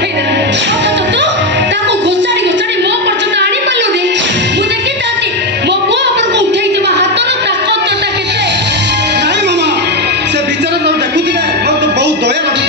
उठे तू ताको घोषाड़ी घोषाड़ी मो पर्यंत आनी पालुनी मु देखि ताती मो बो अपन को उठै दिबा हाथ न ताकत ता केते नहीं मामा से बिचारा तो देखुथिले मोर तो बहुत दया